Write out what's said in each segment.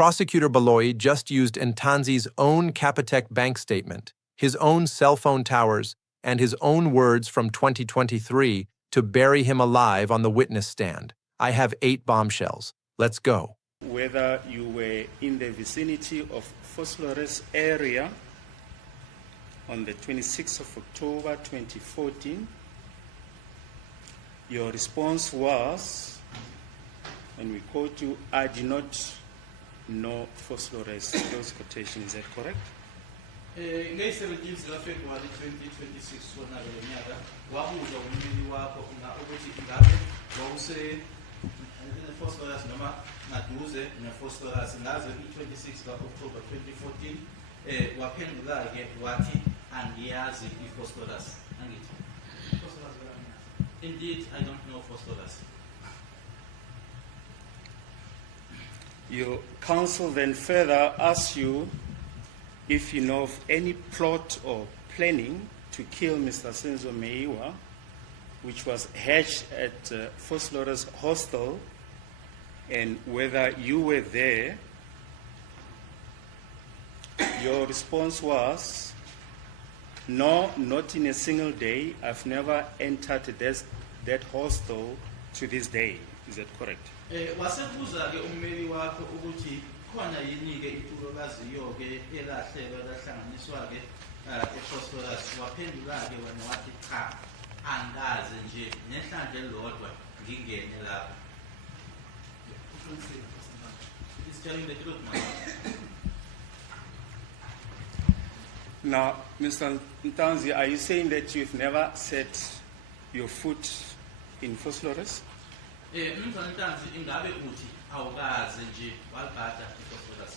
Prosecutor Baloyi just used Ntanzi's own Capitec bank statement, his own cell phone towers, and his own words from 2023 to bury him alive on the witness stand. I have 8 bombshells. Let's go. Whether you were in the vicinity of Foslorus area on the 26th of October 2014, your response was, and we quote you, "I do not know Foslorus." Those quotations, is that correct? Ngeyi-17 zikaFebruwari 2026 kona lo nyaka wabuza ummeli wakho ukuthi ingabe wawuse-Foslorus noma maduze ne-Foslorus ngaze i-26 ka-October 2014 waphendula-ke wathi angiyazi i-Foslorus. Angithi indeed I don't know Foslorus. Your counsel then further asks you if you know of any plot or planning to kill Mr. Senzo Meyiwa, which was hatched at Foslorus Hostel, and whether you were there. Your response was, "No, not in a single day. I've never entered that hostel to this day." Is that correct? Wasebuza-ke ummeli wakho ukuthi khona yini-ke itulokaziyo-ke elahlelwa lahlanganiswa-ke eFoslorus. Waphendula-ke wena wathi cha, angazi nje nehlanje elilodwa ngingene lapho. He's telling the truth, man. Now, Mr. Ntanzi, are you saying that you've never set your foot in Foslorus? Mnumzane Ntanzi, ingabe uthi awukazi nje walibhada iFoslorus?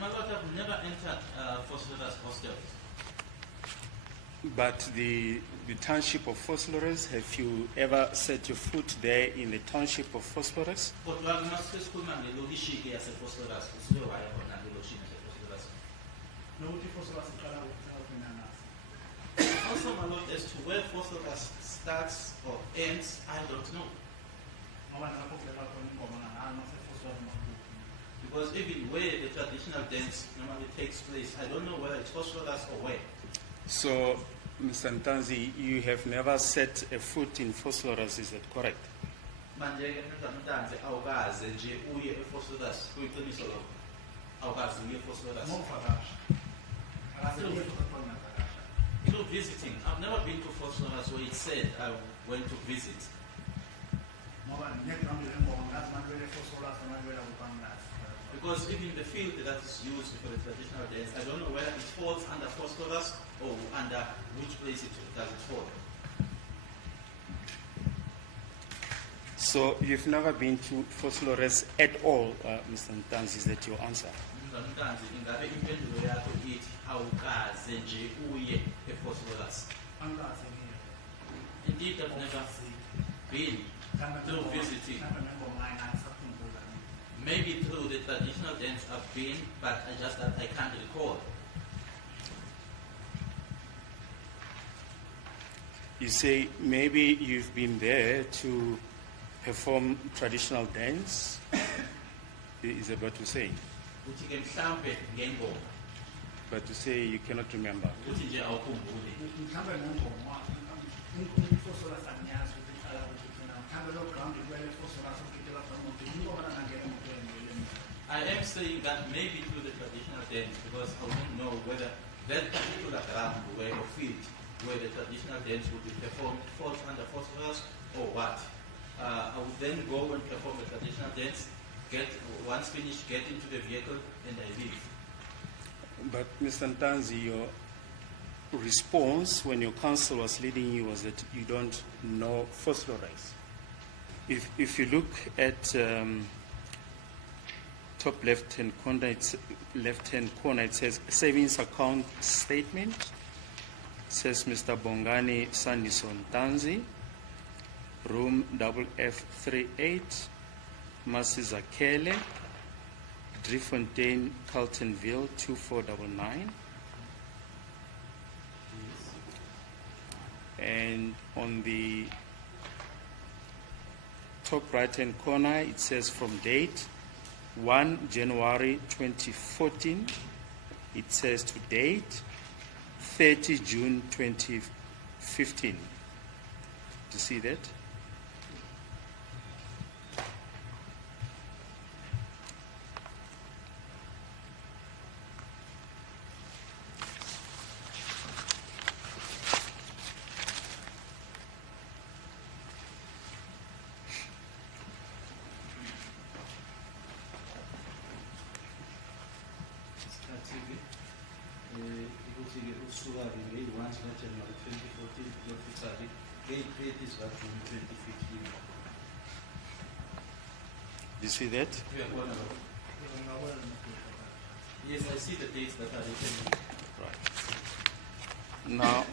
My lord, I've never entered Foslorus Hostel. But the township of Foslorus, have you ever set your foot there in the township of Foslorus? Kodwa masesikhuluma ngelokishike yaseFoslorus, usuke waya khona ngelokishini yaseFoslorus. Nokuthi iFoslorus iqala ukuthatha nathi. Also, my lord, as to where Foslorus starts or ends, I don't know. Because even where the traditional dance normally takes place, I don't know whether it's Foslorus or where. So, Mr. Ntanzi, you have never set a foot in Foslorus, is that correct? Manje-ke Mnumzane Ntanzi awukaze nje uye eFoslorus, kuyiqiniso lokho. Awukaze uye eFoslorus. Through visiting. I've never been to Foslorus where it said I went to visit. Because even the field that is used for the traditional dance, I don't know whether it falls under Foslorus or under which place does it fall. So you've never been to Foslorus at all, Mr. Ntanzi, is that your answer? Indeed, I've never been through visiting. Maybe through the traditional dance I've been, but I can't recall. You say maybe you've been there to perform traditional dance, is about to say. But to say you cannot remember. I am saying that maybe through the traditional dance, because I don't know whether that particular ground where or field where the traditional dance would be performed falls under Foslorus or what. I would then go and perform the traditional dance, once finished, get into the vehicle, and I leave. But Mr. Ntanzi, your response when your counsel was leading you was that you don't know Foslorus. If you look at top left-hand corner, it says savings account statement. It says Mr. Bongani Ntanzi, room FF38, Masizakele, Doornfontein, Carltonville, 2499. And on the top right-hand corner, it says from date 1 January 2014. It says to date 30 June 2015. Do you see that? Do you see that? Yes, I see the dates that are written. Right. Now,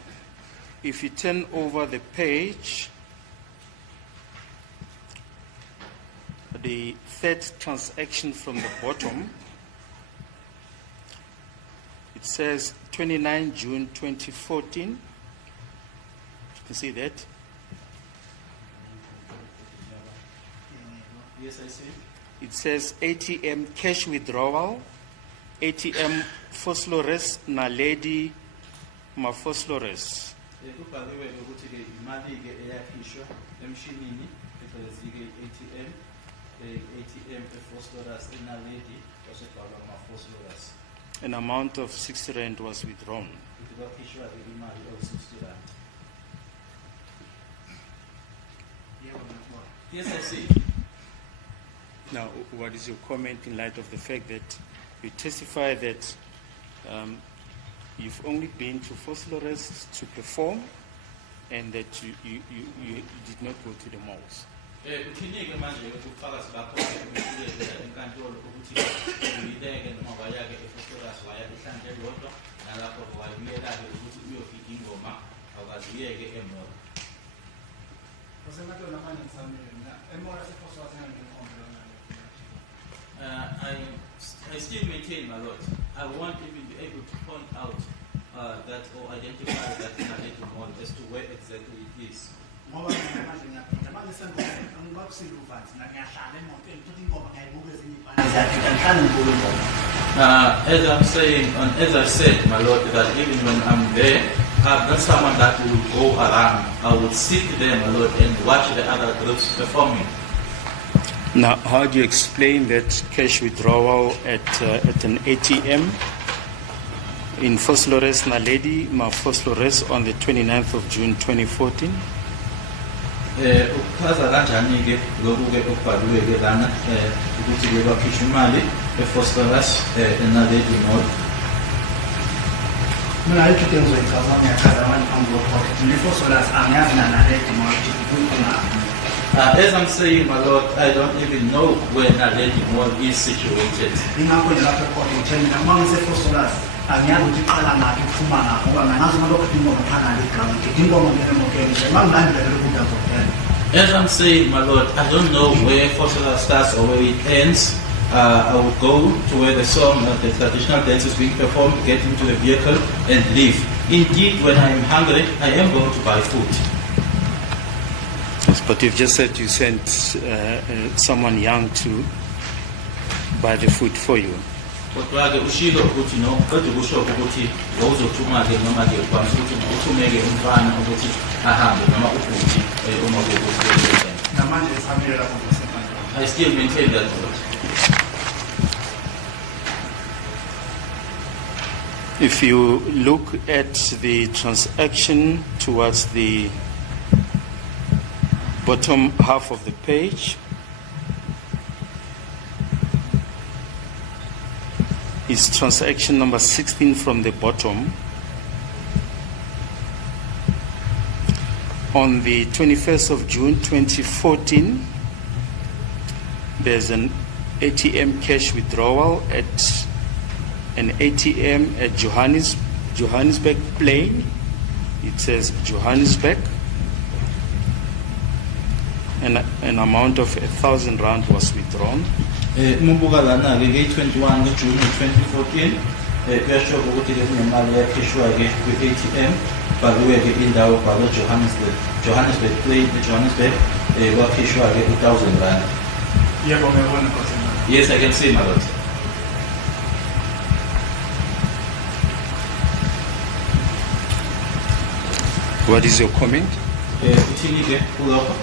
if you turn over the page, the third transaction from the bottom, it says 29 June 2014. You can see that? Yes, I see. It says ATM cash withdrawal, ATM Foslorus Naledi Foslorus. Kubhaliwe ukuthi ke imali ke eyakhishwa emshinini phecelezi ke ATM Foslorus Naledi wasebhalwa Foslorus. An amount of 60 rand was withdrawn. Kwakhishwa imali of 60 rand. Yes, I see. Now, what is your comment in light of the fact that you testify that you've only been to Foslorus to perform and that you did not go to the malls? Uthinike manje ukufakazi bakho enkantolo ukuthi uyideke noma wayake eFoslorus waya ehlanje lodwa nalapho wayiyela ke ukuthi uyofika ingoma awukaziyeke emall. I still maintain, my lord. I won't even be able to point out that or identify that Naledi Mall as to where exactly it is. As I'm saying, as I said, my lord, that even when I'm there, I'm not someone that will go around. I would sit there, my lord, and watch the other groups performing. Now, how do you explain that cash withdrawal at an ATM in Foslorus Naledi Foslorus on the 29th of June 2014? Ukuchaza kanjani ke lokhu ke okubhaliwe ke lana ukuthi ke bakhishwa imali eFoslorus eNaledi Mall. Mina ayikho into engizoyichaza ngiyachaza manje phambi kokuthi neFoslorus angiyazi naNaledi Mall ukuthi as I'm saying, my lord, I don't even know where Naledi Mall is situated. Ingakho nje lapho khona ngithe mina uma ngiseFoslorus angiyazi ukuthi iqala ngaphi iphuma ngaphi ngoba ngazi uma lokho ingoma phana le ground ingoma ngene mokele mangilandela lokhu ngazokuthenga. As I'm saying, my lord, I don't know where Foslorus starts or where it ends. I would go to where the song, the traditional dance is being performed, get into the vehicle and leave. Indeed, when I am hungry, I am going to buy food. Yes, but you've just said you sent someone young to buy the food for you. Kodwa-ke ushilo ukuthi no, kodwa kusho ukuthi wawuzothuma-ke noma-ke ukwazi ukuthi uthumeke umfana ukuthi ahambe noma ubhuti uma kuwukuthi. Namanje sihamile lapho ngesenkantolo. I still maintain that. If you look at the transaction towards the bottom half of the page, is transaction number 16 from the bottom. On the 21st of June 2014, there's an ATM cash withdrawal at an ATM at Johannesburg Plain. It says Johannesburg. An amount of 1,000 rand was withdrawn. Mubuka lana ke 21 June 2014 kuyasho ukuthi ke kunemali yakhishwa ke kwi-ATM bhaluwe ke indawo bhalwe Johannesburg Plain eJohannesburg wakhishwa-ke u-1,000 rand. Yebo, ngiyabona Nkosi Mama. Yes, I can see, my lord. What is your comment? Uthini-ke kulokho?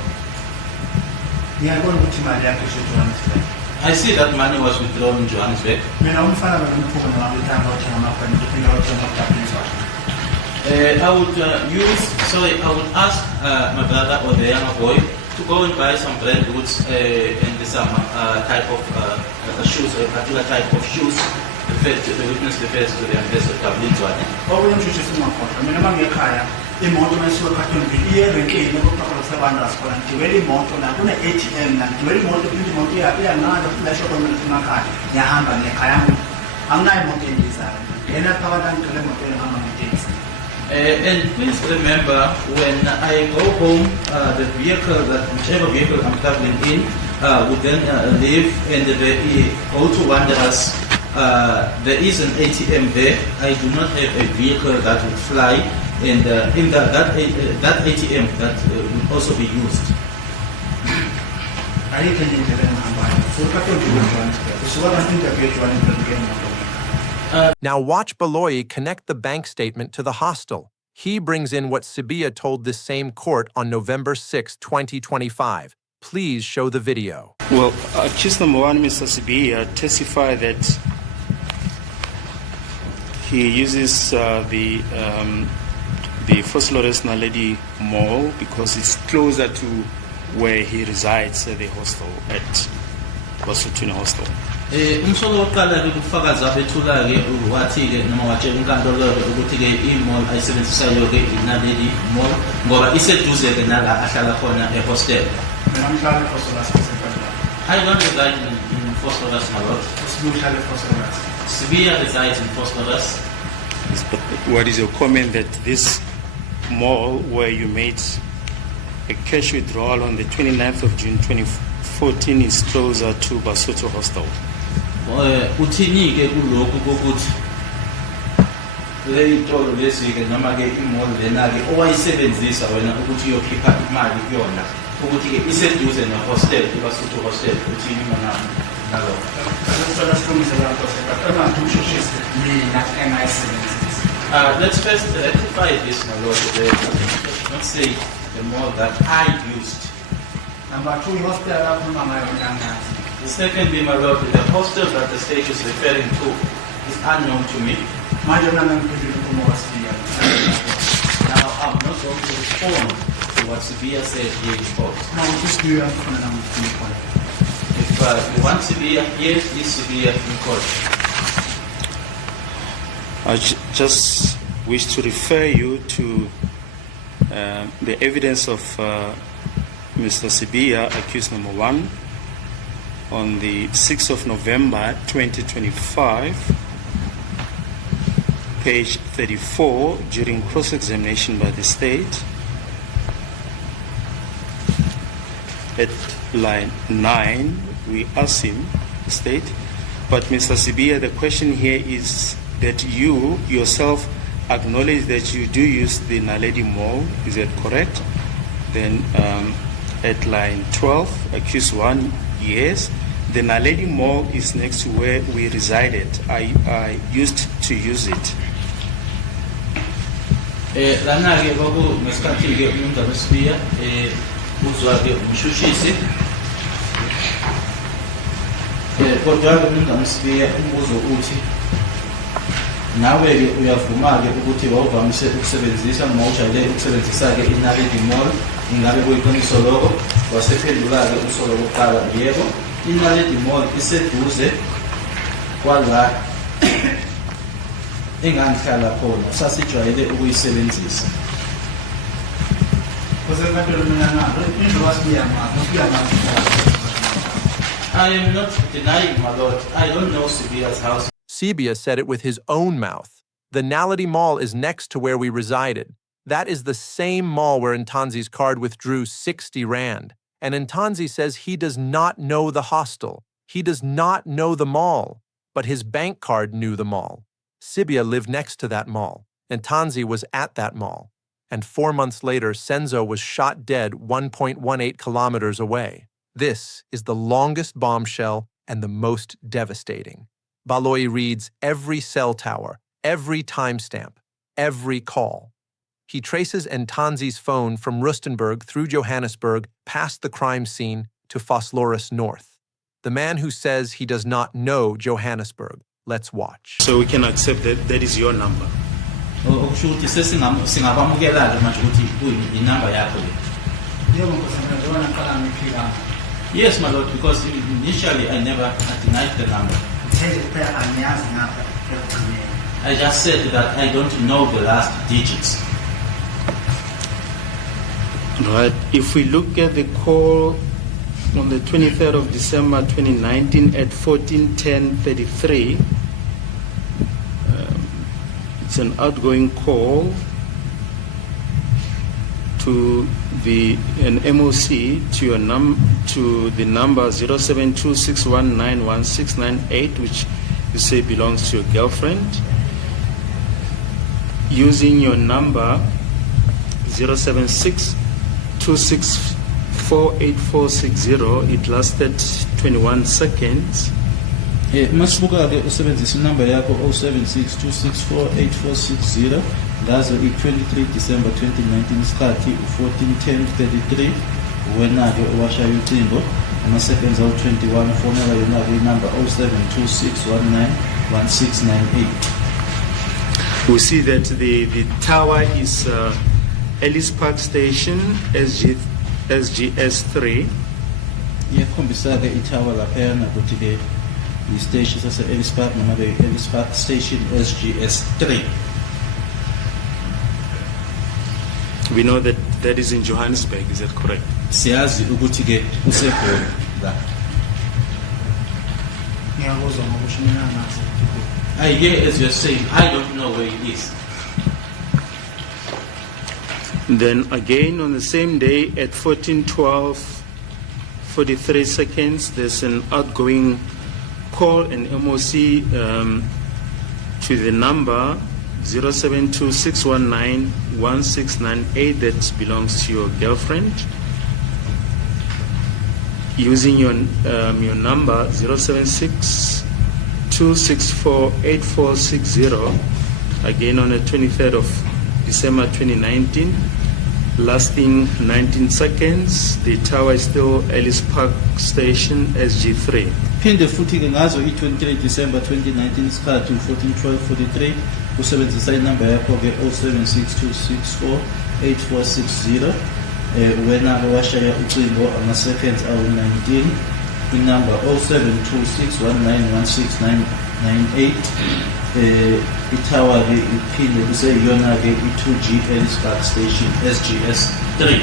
Ngiyabona ukuthi imali yakho iseJohannesburg. I see that money was withdrawn in Johannesburg. Mina umfana bengimphupha noma ngithanda ukuthenga amafoni ngiphinda ukuthenga amaphilisi wakhe. I would ask my brother or the younger boy to go and buy some brand goods and some type of shoes, a particular type of shoes. The witness refers to the ambassador. Okunye mshushu singakhohlwa. Mina mangiyekhaya imoto mayisuka eKhathombili iye erenkini okuqaqala kusebantu asikhona ngigibela imoto la kune-ATM la ngigibela imoto phinde imoto iyanqanda lasho khona emakhaya ngiyahamba ngekhaya anginayo imoto endizayo ngena phakathi angigcwele imoto engihamba ngetekisi. And please remember, when I go home, the vehicle, whichever vehicle I'm traveling in, would then leave and go to Wanderers. There is an ATM there. I do not have a vehicle that would fly, and in that ATM that will also be used. Now watch Baloyi connect the bank statement to the hostel. He brings in what Sibiya told this same court on November 6, 2025. Please show the video. Well, accused number one, Mr. Sibiya, testified that he uses the Foslorus Naledi Mall because it's closer to where he resides at the hostel, at Basotho Hostel. Umsolo wokuqala-ke ubufakazi abethula-ke wathi-ke noma watshela inkantolo-ke ukuthi-ke i-mall ayisebenzisayo-ke i-Naledi Mall ngoba iseduze-ke nala ahlala khona e-hostel. I don't reside in Foslorus, my lord. Sibiya resides in Foslorus. What is your comment that this mall where you made a cash withdrawal on the 29th of June 2014 is closer to Basotho Hostel? Uthini-ke kulokhu kokuthi le ntolo lezi-ke noma-ke i-mall lena-ke owayisebenzisa wena ukuthi uyokhipha imali kuyona ukuthi-ke iseduze ne-hostel, i-Basotho Hostel, uthini nalokho? Let's first rectify this, my lord. Not say the mall that I used. Number two, hostel. The second be, my lord, the hostel that the state is referring to is unknown to me. Now, I'm not going to respond to what Sibiya said here in court. If you want Sibiya, here is Sibiya in court. I just wish to refer you to the evidence of Mr. Sibiya, accused number one, on the 6th of November 2025, page 34, during cross-examination by the state, at line 9, we asked him, state, but Mr. Sibiya, the question here is that you yourself acknowledge that you do use the Naledi Mall, is that correct? Then at line 12, accused one, yes, the Naledi Mall is next to where we resided. I used to use it. Lana-ke ngesikhathi-ke umuntu abesibiya uzwa-ke umshushisi kodwa-ke umuntu abesibiya umbuzo uthi nawe-ke uyavuma-ke ukuthi wawuvamise ukusebenzisa noma ujayele ukusebenzisa-ke i-Naledi Mall, ingabe kuyiqiniso lokho? Wasephendula-ke usolo lokuqala, yebo, i-Naledi Mall iseduze kwala engangihlala khona, sasijwayele ukuyisebenzisa. I am not denying, my lord. I don't know Sibiya's house. Sibiya said it with his own mouth. The Naledi Mall is next to where we resided. That is the same mall where Ntanzi's card withdrew 60 rand. And Ntanzi says he does not know the hostel. He does not know the mall. But his bank card knew the mall. Sibiya lived next to that mall. Ntanzi was at that mall. and 4 months later, Senzo was shot dead 1.18 kilometers away. This is the longest bombshell and the most devastating. Baloyi reads every cell tower, every timestamp, every call. He traces Ntanzi's phone from Rustenburg through Johannesburg past the crime scene to Foslorus North. The man who says he does not know Johannesburg. Let's watch. So we can accept that that is your number. Yes, my lord, because initially I never denied the number. I just said that I don't know the last digits. Right. If we look at the call on the 23rd of December 2019 at 14:10:33, it's an outgoing call to an MOC to the number 0726191698, which you say belongs to your girlfriend, using your number 076264840. It lasted 21 seconds. Masibuka ke usebenzisa inamba yakho 0762648460 ngazo i-23 December 2019 isikhathi 14:10:33 wena ke owashaya ucingo ama-seconds awu-21 ufonela yona ke inamba 0726191698. We see that the tower is Ellis Park Station, SGS3. Iyakhombisa ke itower laphayana ukuthi ke i-station sase-Ellis Park noma ke Ellis Park Station SGS3. We know that that is in Johannesburg, is that correct? Siyazi ukuthi ke useGoli la. I hear as you're saying, I don't know where it is. Then again on the same day at 14:12:43 seconds, there's an outgoing call, an MOC to the number 0726191698 that belongs to your girlfriend, using your number 076264840, again on the 23rd of December 2019, lasting 19 seconds. The tower is still Ellis Park Station SG3. Phinde futhi ke ngazo i-23 December 2019 isikhathi 14:12:43 usebenzisa inamba yakho ke 0762648460 wena washaya ucingo ama-seconds awu-19 inamba 0726191698 itower ke iphinde kuseyiyona ke i-2G Ellis Park Station SGS3.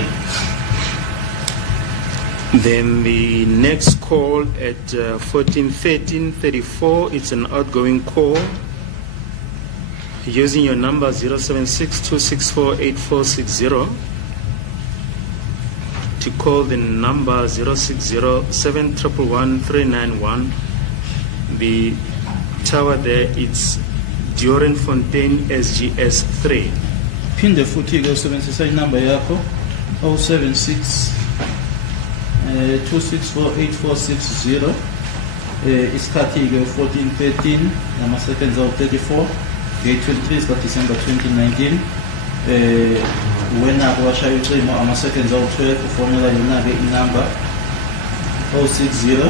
Then the next call at 14:13:34, it's an outgoing call using your number 076264840 to call the number 0607111391. The tower there, it's Doornfontein SGS3. Phinde futhi ke usebenzisa inamba yakho 076 2648460 isikhathi ke 14:13 nama-seconds awu-34 nge-23 December 2019 wena washaya ucingo ama-seconds awu-12 ufonela yona ke inamba 060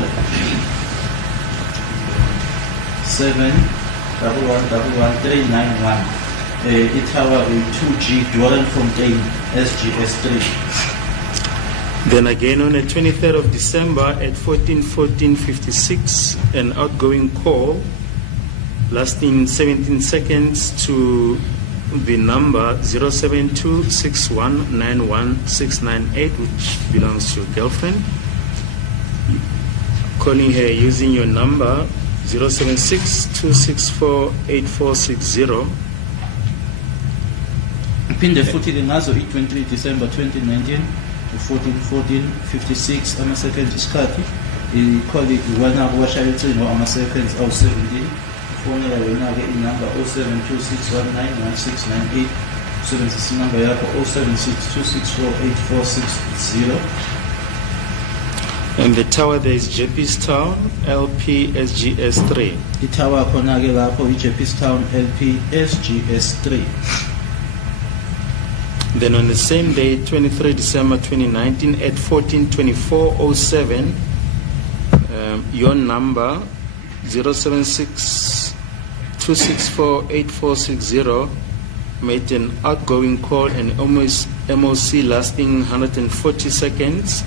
7111391 itower 2G Doornfontein SGS3. Then again on the 23rd of December at 14:14:56, an outgoing call lasting 17 seconds to the number 07261911698, which belongs to your girlfriend. Calling her using your number 076264840. Phinde futhi ke ngazo i-23 December 2019 14:14:56 ama-seconds isikhathi i-colleague wena washaya ucingo ama-seconds awu-17 ufonela yona ke inamba 0726191698 usebenzisa inamba yakho 0762648460. And the tower there is Jeppes Town LPSGS3. The tower khona ke lapho Jeppes Town LPSGS3. Then on the same day, 23 December 2019 at 14:24:07, your number 076-264-8460 made an outgoing call and MOC lasting 140 seconds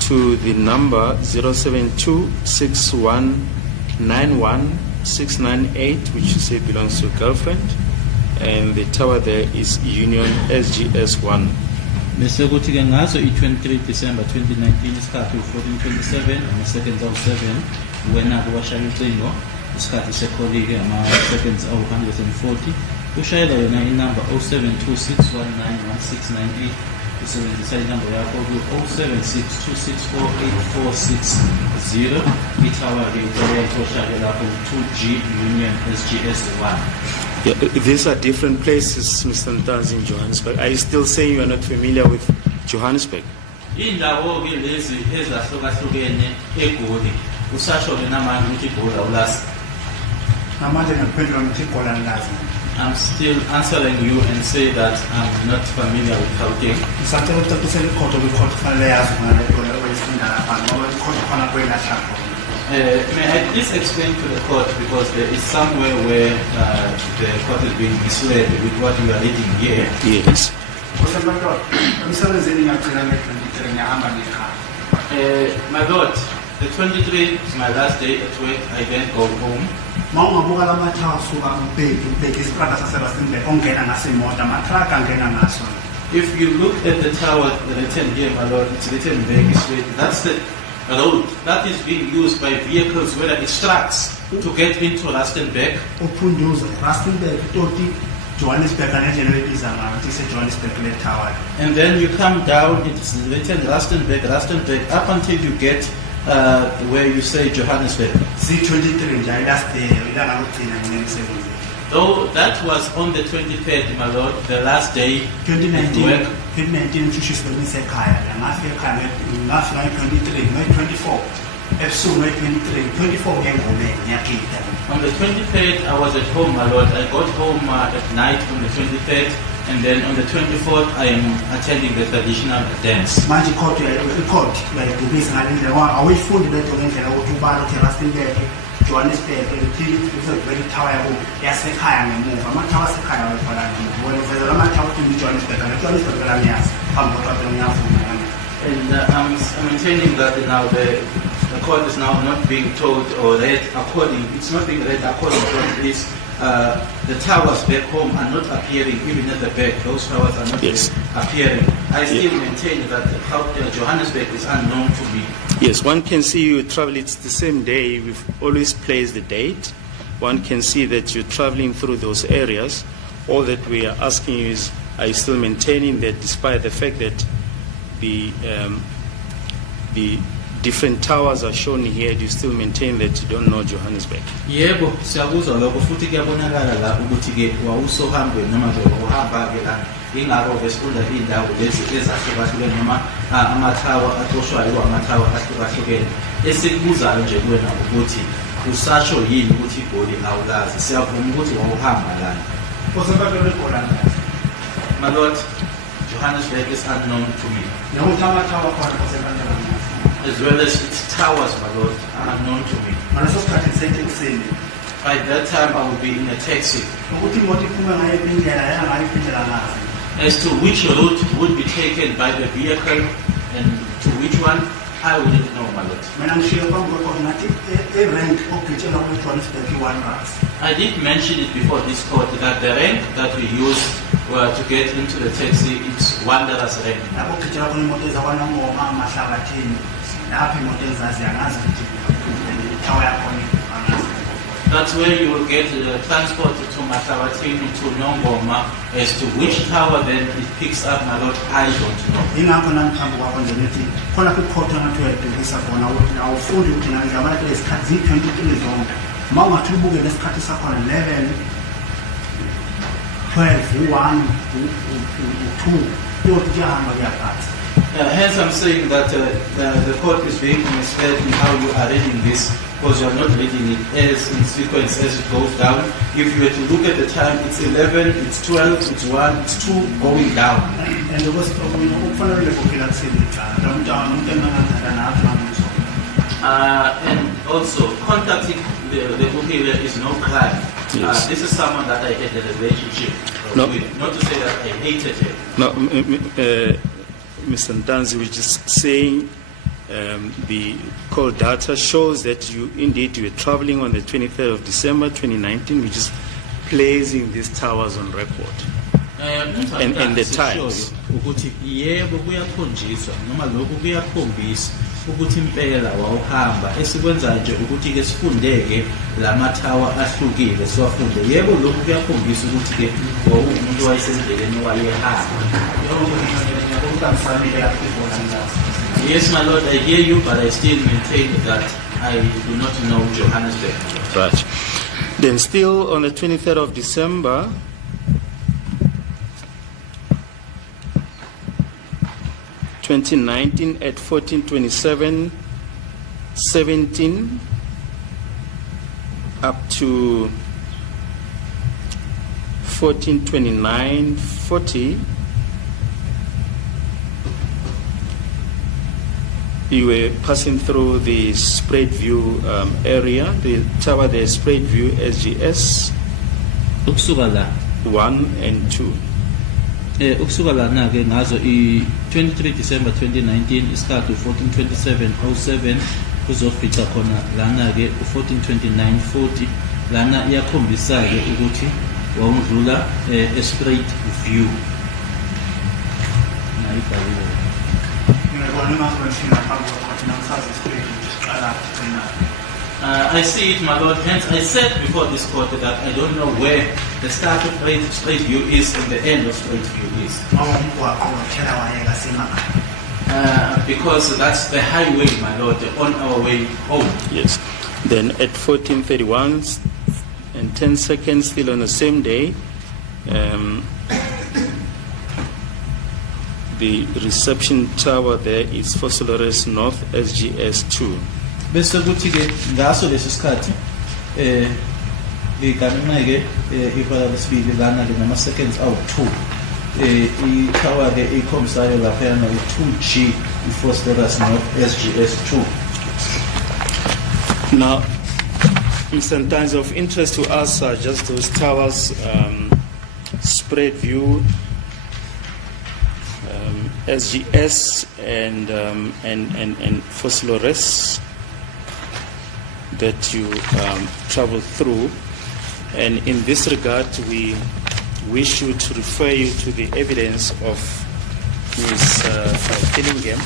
to the number 072-6191-698, which you say belongs to your girlfriend. And the tower there is Union SGS1. Bese kuthi ke ngaso i-23 December 2019 isikhathi u-14:27 ama-seconds awu-7 wena kuwashaya ucingo isikhathi sekholike ama-seconds awu-140 ushayela yona inamba 0726191698 usebenzisa inamba yakho ku-076-264-8460 itower-ke itoshake lapho 2G Union SGS1. Yeah, these are different places, Mr. Ntanzi, in Johannesburg. Are you still saying you are not familiar with Johannesburg? Indawo ke lezi ezahlukahlukene eGoli usasho ke namanje ukuthi iGoli awulazi. Namanje ngiphendula ukuthi iGoli angilazi. I'm still answering you and say that I'm not familiar with Gauteng. Isacela ukucacisela ikhotho kwikhotho kufanele yazi ngale iGoli oyisifunda lapha ngoba ikhotho khona kwelahla. May I please explain to the court, because there is somewhere where the court is being misled with what you are reading here. Yes. My Lord, the 23rd is my last day at work. I then go home. If you look at the tower written here, my Lord, it's written very straight. That's the road that is being used by vehicles, whether it's trucks, to get into Rustenburg. Johannesburg Tower. And then you come down, it's written Rustenburg, up until you get where you say Johannesburg. C23, that's the Though that was on the 23rd, my Lord, the last day 2019, 2019, which is the Kaya, and last year, 23, not 24. Episode 23, 24 On the 23rd, I was at home, my Lord. I got home at night on the 23rd, and then on the 24th, I am attending the traditional dance. Magic court, like the reason I didn't want, I wish food better than I would do bad at Rustenburg. Johannesburg, very tired. Yes, I can't move. I'm not tower second for that. When I'm not talking to Johannesburg, I'm I'm maintaining that now the court is now not being told or read according. It's not being read according to this. The towers back home are not appearing, even at the back. Those towers are not appearing. I still maintain that Johannesburg is unknown to me. Yes, one can see you travel. It's the same day. We've always placed the date. One can see that you're traveling through those areas. All that we are asking you is, are you still maintaining that, despite the fact that the different towers are shown here, do you still maintain that you don't know Johannesburg? Yebo, siyakuzwa lokho futhi kuyabonakala la ukuthi ke wawusohambwe noma uhamba ke la ingakho besifunda indawo lezi ezahlukahlukene noma amathawa atoshwayo amathawa ahlukahlukene. Esikubuzayo nje kuwena ukuthi usasho yini ukuthi iGoli awulazi? Siyavuma ukuthi wawuhamba lana. My Lord, Johannesburg is unknown to me. As well as its towers, my Lord, are unknown to me. By that time, I will be in a taxi. As to which route would be taken by the vehicle and to which one, I wouldn't know, my Lord. I did mention it before this court that the rank that we use to get into the taxi is Wanderer's rank. That's where you will get transport to Masawatin, to Nongoma. As to which tower then it picks up, my Lord, I don't know. 12, 1, 2, hence I'm saying that the court is being misled in how you are reading this, because you are not reading it as in sequence as it goes down. If you were to look at the time, it's 11, it's 12, it's 1, it's 2 going down. And the was and also, contacting the bookie is no crime. Yes. This is someone that I had a relationship with. Not to say that I hated him. No, Mr. Ntanzi, we're just saying the call data shows that you were traveling on the 23rd of December 2019. We're just placing these towers on record. And the times. Ukuthi impela wawuhamba esikwenza nje ukuthi ke sifundeke lamathawa ahlukile siwafunde yebo lokhu kuyakhombisa ukuthi ke umuntu wayesendleleni wayehamba. Yes, my lord, I hear you, but I still maintain that I do not know Johannesburg. Right. Then still on the 23rd of December, at 14:27:17 up to 14:29:40, you were passing through the Spreadview area, the tower there, Spreadview SGS 1 and 2. Ukusuka lana ke ngazo i-23 December 2019 isikhathi 14:27:07 kuzofica khona lana ke 14:29:40 lana iyakhombisa ke ukuthi wawudlula Spreadview. I see it, my lord. Hence, I said before this court that I don't know where the start of Spreadview is and the end of Spreadview is. Because that's the highway, my lord, on our way home. Yes. Then at 14:31 and 10 seconds, still on the same day, the reception tower there is Foslorus North SGS 2. Bese kuthi ke ngaso leso sikhathi liganana ke ibala lesibili lana ke nama seconds awu2 i-tower ke ikhombisayo lapha no 2G i-Foslorus North SGS 2. Now, Mr. Ntanzi, of interest to us are just those towers, Spreadview, SGS, and Foslorus that you travel through. And in this regard, we wish you to refer you to the evidence of Miss Fillingham.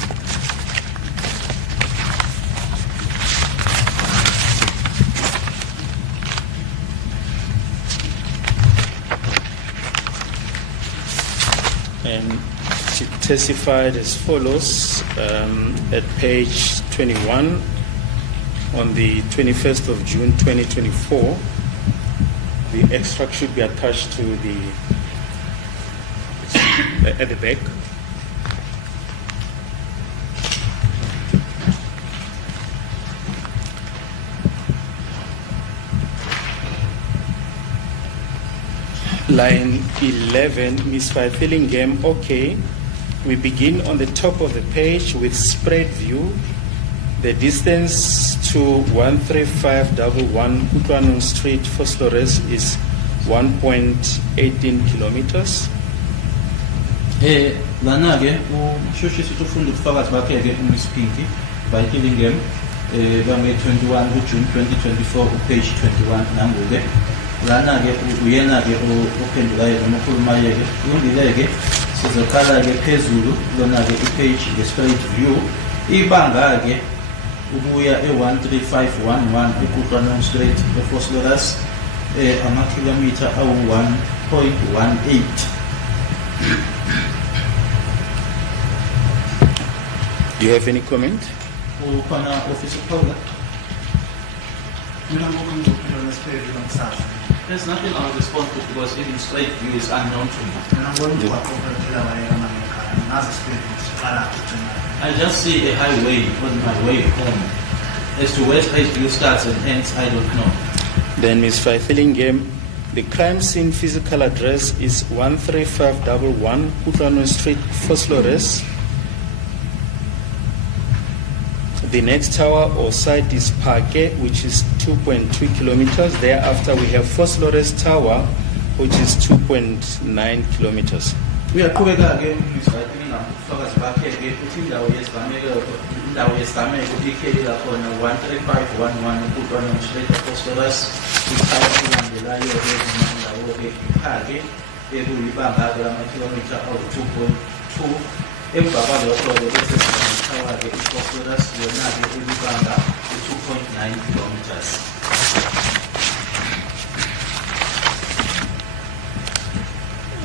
And she testified as follows at page 21 on the 21st of June 2024. The extract should be attached to the at the back. Line 11, Miss Fillingham. Okay, we begin on the top of the page with Spreadview. The distance to 13511 Kutlwano Street Vosloorus is 1.18 kilometers. Lana ke ushoshe sifunda ukufakazi bakhe ke uMiss Pinky by Fillingham bame 21 June 2024 page 21 nanguke lana ke uyena ke ophendulayo nokhuluma yeke undileke sizokhala ke phezulu lona ke ipage the Spreadview ibanga ke ubuya e-13511 eKutlwano Street Vosloorus amakilometer awu-1.18. Do you have any comment? Ukhona Officer Paula? There's nothing I'll respond to because even straight view is unknown to me. I just see a highway on my way home. As to where straight view starts and ends, I don't know. Then Miss Fillingham, the crime scene physical address is 13511 Kutlwano Street Vosloorus. The next tower or site is Parke, which is 2.2 kilometers. Thereafter, we have Foslorus Tower, which is 2.9 kilometers. We are going again, Miss Fillingham, focus back again, putting the way Stamego, DK, on 13511 Kutlwano Street Vosloorus. The line of the Parke, every banga, kilometer of 2.2.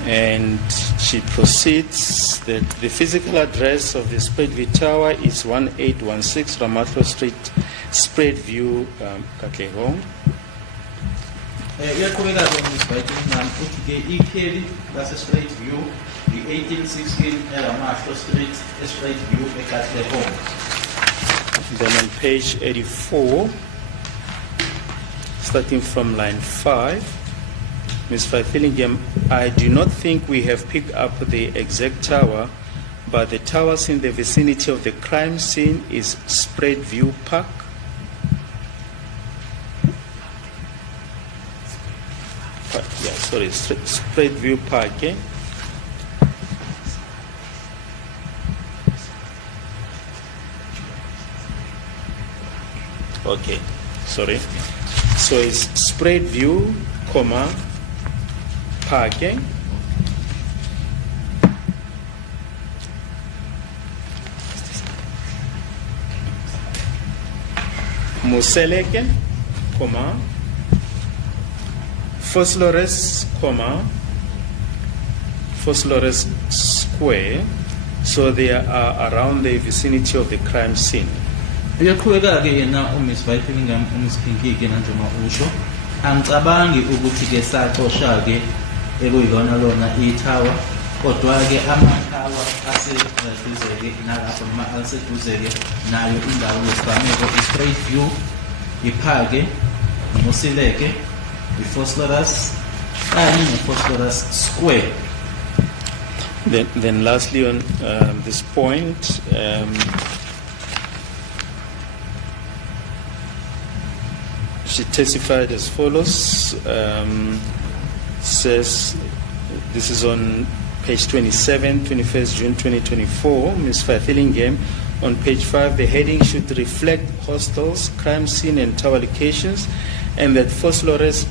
And she proceeds that the physical address of the Spreadview Tower is 1816 Ramatlo Street, Spreadview, Katlehong. We are coming out on this fighting that's a straight view. The 1816 Ramatlo Street, a straight view, Katlehong. Then on page 84, starting from line 5, Ms. Fillingham, I do not think we have picked up the exact tower, but the towers in the vicinity of the crime scene is Spreadview Park, Spreadview Park. Okay, sorry. So it's Spreadview, Parking. Museleke, Foslorus, Foslorus Square. So they are around the vicinity of the crime scene. Uyaqhubeka ke yena uMiss Fillingham umsiphingike nanjoma usho angicabangi ukuthi ke saqosha ke ekuyilona lona ithawa kodwa ke amathawa aseduze ke nalapho noma aseduze ke nayo indawo yesigameko i-straight view iphake nosileke iFoslorus kanye neFoslorus Square. Then lastly on this point, she testified as follows, says, this is on page 27, 21st June 2024, Ms. Fillingham. On page 5, the heading should reflect hostels, crime scene and tower locations, and that Foslorus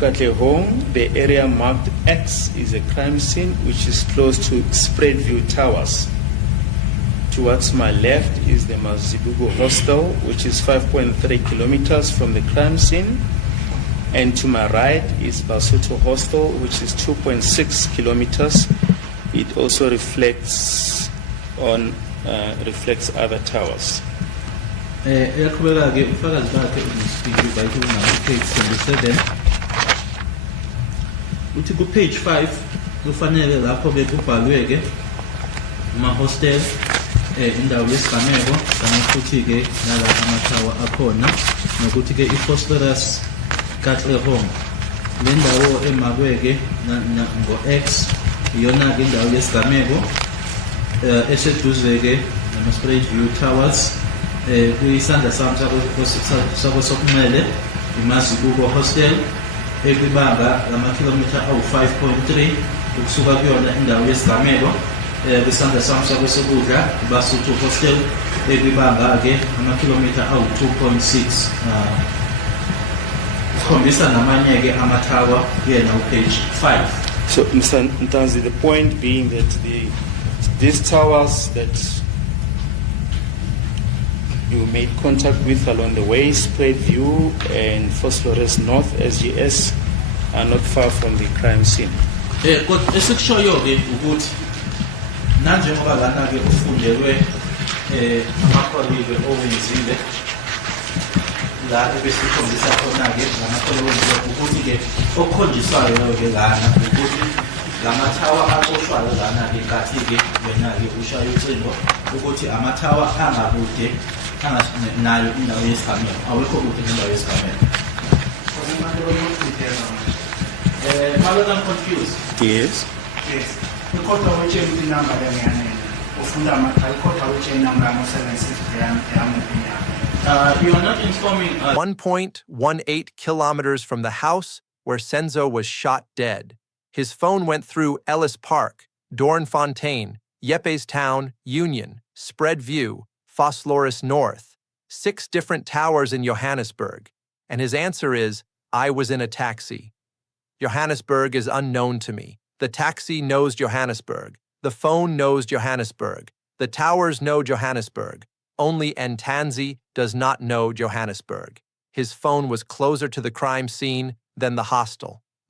Katlehong, the area marked X, is a crime scene which is close to Spreadview Towers. Towards my left is the Mazibuko Hostel, which is 5.3 kilometers from the crime scene. And to my right is Basotho Hostel, which is 2.6 kilometers. It also reflects other towers. Uthi ku page 5 kufanele lapho bekubhalwe ke hostel indawo yesigameko kanye futhi ke nalapha amathawa akhona nokuthi ke iFoslorus Katlehong le ndawo emakwe ke ngo X iyona ke indawo yesigameko eseduze ke nama Spreadview Towers kuyisandla sami sokunxele iMazibuko Hostel ekubanga lamakilometer awu-5.3 ukusuka kuyona indawo yesigameko kwisandla sami sokusokudla Basotho Hostel ekubanga ke amakilometer awu-2.6 khombisa namanye ke amathawa yena page 5. So Mr. Ntanzi, the point being that these towers that you made contact with along the way, Spreadview and Foslorus North, SGS, are not far from the crime scene. Kodwa esikushoyo ke ukuthi nanjengoba lana ke ufundelwe amakolile owenzile la ebesikhombisa khona-ke ngamathole wenziwa ukuthi-ke okukhonjiswayo-ke lana ukuthi lamathawa aqoshwayo lana-ke nkathi-ke wena-ke ushaye ucingo ukuthi amathawa angakude nayo indawo yesigameko awekho kude nendawo yesigameko. Malo I'm confused. Yes. Yes. The court of which the number you are not informing us. 1.18 kilometers from the house where Senzo was shot dead. His phone went through Ellis Park, Doornfontein, Jeppes Town, Union, Spreadview, Foslorus North, 6 different towers in Johannesburg. And his answer is, I was in a taxi. Johannesburg is unknown to me. The taxi knows Johannesburg. The phone knows Johannesburg. The towers know Johannesburg. Only Ntanzi does not know Johannesburg. His phone was closer to the crime scene than the hostel.